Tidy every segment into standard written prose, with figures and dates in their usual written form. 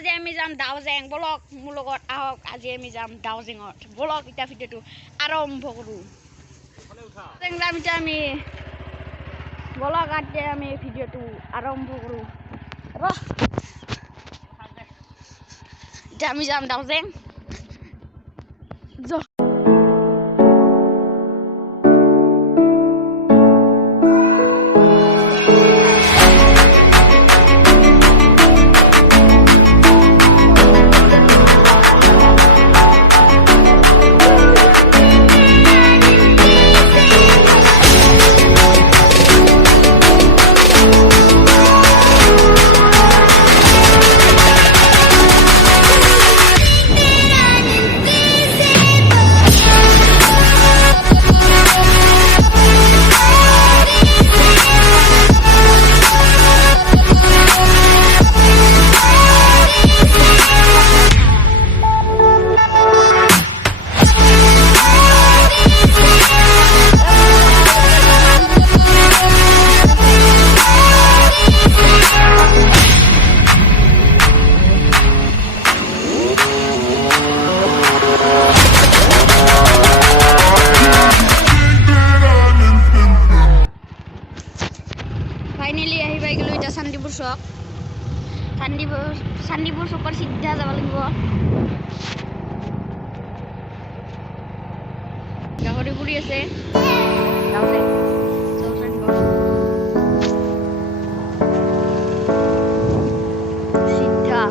আজি আমি যাম দাওজেং বলক মোৰ লগত আহক আজি আমি যাম দাওজেঙত বলক এটা ভিডিওটো আৰম্ভ কৰো আমি বলক আজি আমি ভিডিওটো আৰম্ভ কৰো আমি যাম দাওজেং Finally, I have to go to Sandipur shop. Sandipur shop पर सीधा जावा লাগিব গাহৰি পুৰি আছে গাঁৱতে सीधा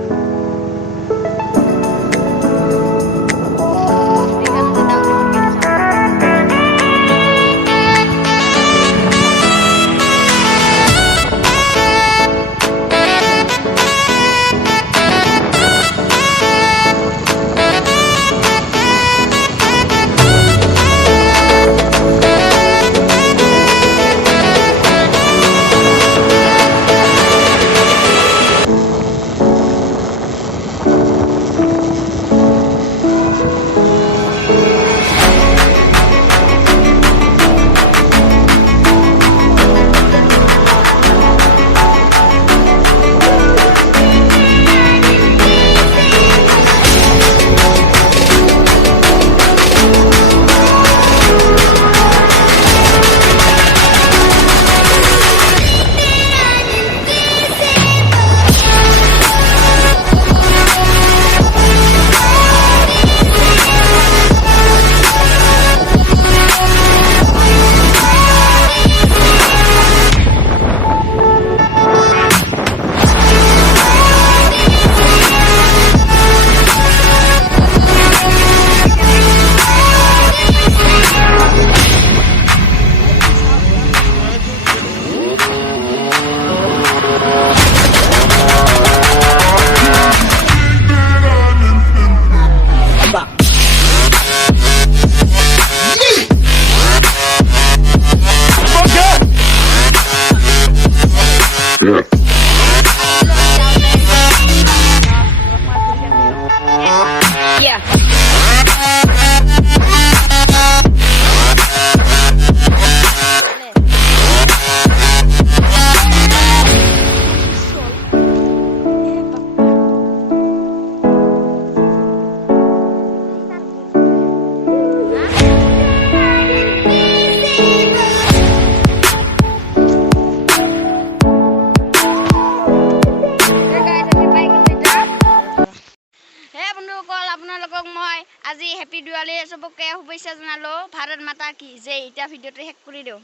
আজি হেপী দিৱালী সবকে শুভেচ্ছা জনালো ভাৰত মাতা কি জয় এটা ভিডিওটো শেষ কৰি দিও